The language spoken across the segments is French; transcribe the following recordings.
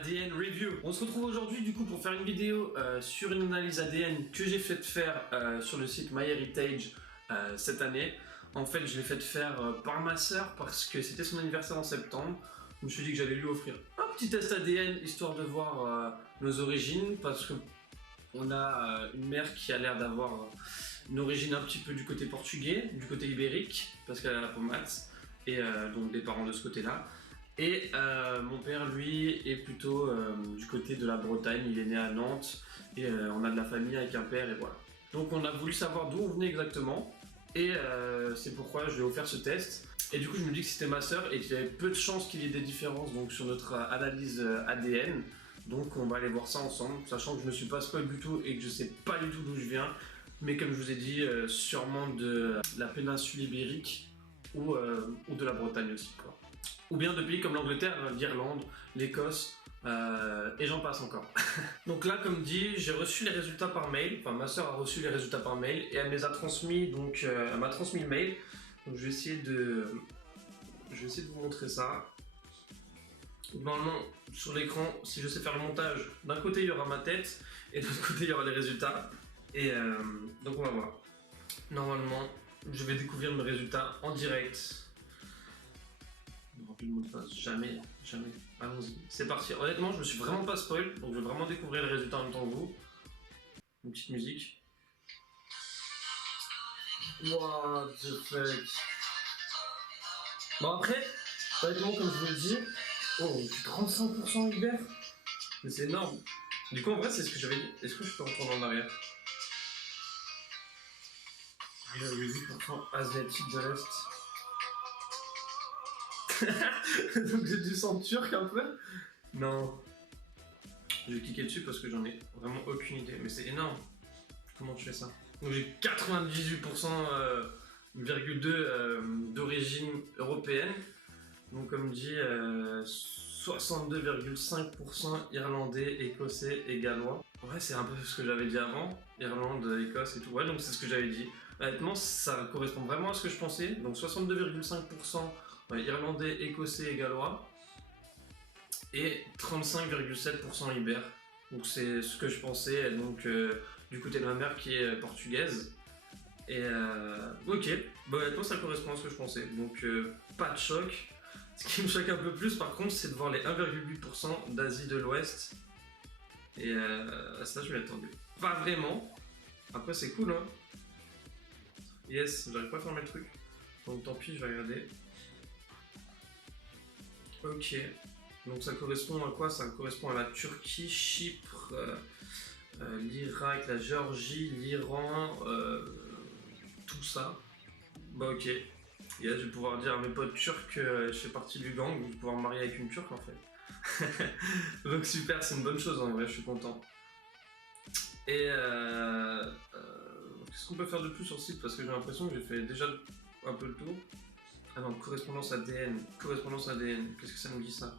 ADN Review. On se retrouve aujourd'hui du coup pour faire une vidéo sur une analyse ADN que j'ai fait faire sur le site MyHeritage cette année. En fait, je l'ai fait faire par ma sœur parce que c'était son anniversaire en septembre. Je me suis dit que j'allais lui offrir un petit test ADN histoire de voir nos origines, parce que on a une mère qui a l'air d'avoir une origine un petit peu du côté portugais, du côté ibérique, parce qu'elle a la pommade, et donc des parents de ce côté-là. Et mon père, lui, est plutôt du côté de la Bretagne. Il est né à Nantes et on a de la famille avec un père et voilà. Donc on a voulu savoir d'où on venait exactement et c'est pourquoi je lui ai offert ce test. Et du coup je me dis que c'était ma sœur et qu'il y avait peu de chances qu'il y ait des différences donc, sur notre analyse ADN. Donc on va aller voir ça ensemble, sachant que je ne me suis pas spoil du tout et que je ne sais pas du tout d'où je viens. Mais comme je vous ai dit, sûrement de la péninsule ibérique ou de la Bretagne aussi, quoi. Ou bien de pays comme l'Angleterre, l'Irlande, l'Écosse, et j'en passe encore. Donc là, comme dit, j'ai reçu les résultats par mail, enfin ma soeur a reçu les résultats par mail, et elle me les a transmis, donc elle m'a transmis le mail. Donc je vais essayer de vous montrer ça. Normalement, sur l'écran, si je sais faire le montage, d'un côté il y aura ma tête, et de l'autre côté il y aura les résultats. Et donc on va voir. Normalement, je vais découvrir mes résultats en direct. Le mot de passe, jamais. Allons-y, c'est parti. Honnêtement, je me suis vraiment pas spoil, donc je vais vraiment découvrir les résultats en même temps que vous. Une petite musique. What the fuck. Bon après, honnêtement, comme je vous le dis, oh, 35% Uber. Mais c'est énorme. Du coup, en vrai, c'est ce que j'avais dit. Est-ce que je peux retourner en arrière? 8% asiatique de l'Est. Donc j'ai du sang turc un peu. Non. Je vais cliquer dessus parce que j'en ai vraiment aucune idée. Mais c'est énorme. Comment tu fais ça? Donc j'ai 98,2% d'origine européenne. Donc comme dit, 62,5% irlandais, écossais et gallois. Ouais, c'est un peu ce que j'avais dit avant. Irlande, Écosse et tout. Ouais, donc c'est ce que j'avais dit. Honnêtement, ça correspond vraiment à ce que je pensais. Donc 62,5% irlandais, écossais et gallois. Et 35,7% Iber. Donc c'est ce que je pensais. Donc du côté de ma mère qui est portugaise. Et ok, bon, honnêtement ça correspond à ce que je pensais. Donc pas de choc. Ce qui me choque un peu plus par contre, c'est de voir les 1,8% d'Asie de l'Ouest. Et ça je m'y attendais pas vraiment. Après c'est cool hein. Yes, j'arrive pas à fermer le truc. Donc tant pis, je vais regarder. Ok. Donc ça correspond à quoi? Ça correspond à la Turquie, Chypre, l'Irak, la Géorgie, l'Iran, tout ça. Bah ok. Et là je vais pouvoir dire à mes potes turcs que je fais partie du gang, je vais pouvoir me marier avec une turque en fait. Donc super, c'est une bonne chose en vrai, je suis content. Et qu'est-ce qu'on peut faire de plus sur ce site? Parce que j'ai l'impression que j'ai fait déjà un peu le tour. Ah non, correspondance ADN, qu'est-ce que ça nous dit ça?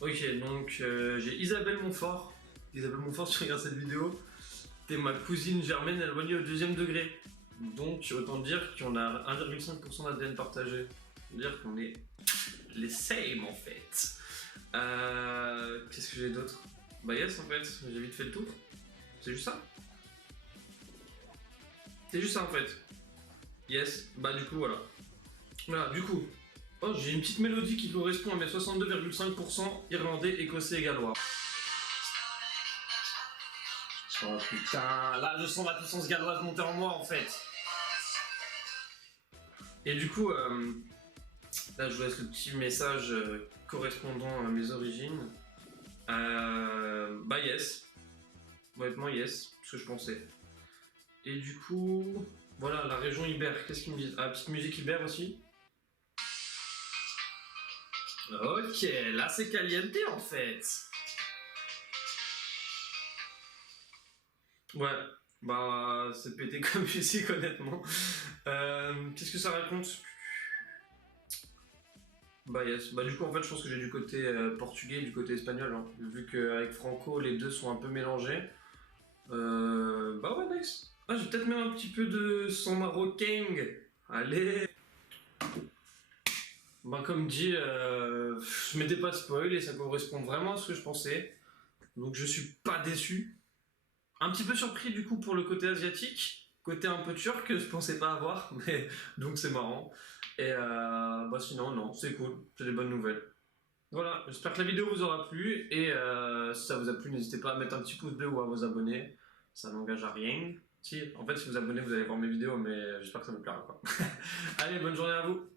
Ok, donc j'ai Isabelle Montfort. Isabelle Montfort, si tu regardes cette vidéo, t'es ma cousine germaine éloignée au 2e degré. Donc autant dire qu'on a 1,5% d'ADN partagé. C'est-à-dire qu'on est les same en fait. Qu'est-ce que j'ai d'autre? Bah yes en fait, j'ai vite fait le tour. C'est juste ça. C'est juste ça en fait. Yes, bah du coup voilà. Voilà, du coup. Oh, j'ai une petite mélodie qui correspond à mes 62,5% irlandais, écossais et gallois. Oh putain, là je sens la puissance galloise monter en moi en fait. Et du coup, là je vous laisse le petit message correspondant à mes origines. Bah yes. Honnêtement yes, ce que je pensais. Et du coup, voilà la région Iber, qu'est-ce qu'ils me disent? Ah, petite musique Iber aussi. Ok, là c'est caliente en fait. Ouais, bah c'est pété comme musique honnêtement. Qu'est-ce que ça raconte? Bah yes, bah du coup en fait je pense que j'ai du côté portugais et du côté espagnol, hein. Vu qu'avec Franco les deux sont un peu mélangés. Bah ouais nice. Ah, je vais peut-être mettre un petit peu de son marocain. Allez. Bah, comme dit, je mettais pas de spoil et ça correspond vraiment à ce que je pensais. Donc je suis pas déçu. Un petit peu surpris du coup pour le côté asiatique, côté un peu turc que je pensais pas avoir, mais donc c'est marrant. Et bah sinon non, c'est cool, c'est des bonnes nouvelles. Voilà, j'espère que la vidéo vous aura plu et si ça vous a plu, n'hésitez pas à mettre un petit pouce bleu ou à vous abonner, ça n'engage à rien. Si, en fait, si vous abonnez, vous allez voir mes vidéos, mais j'espère que ça vous plaira quoi. Allez, bonne journée à vous.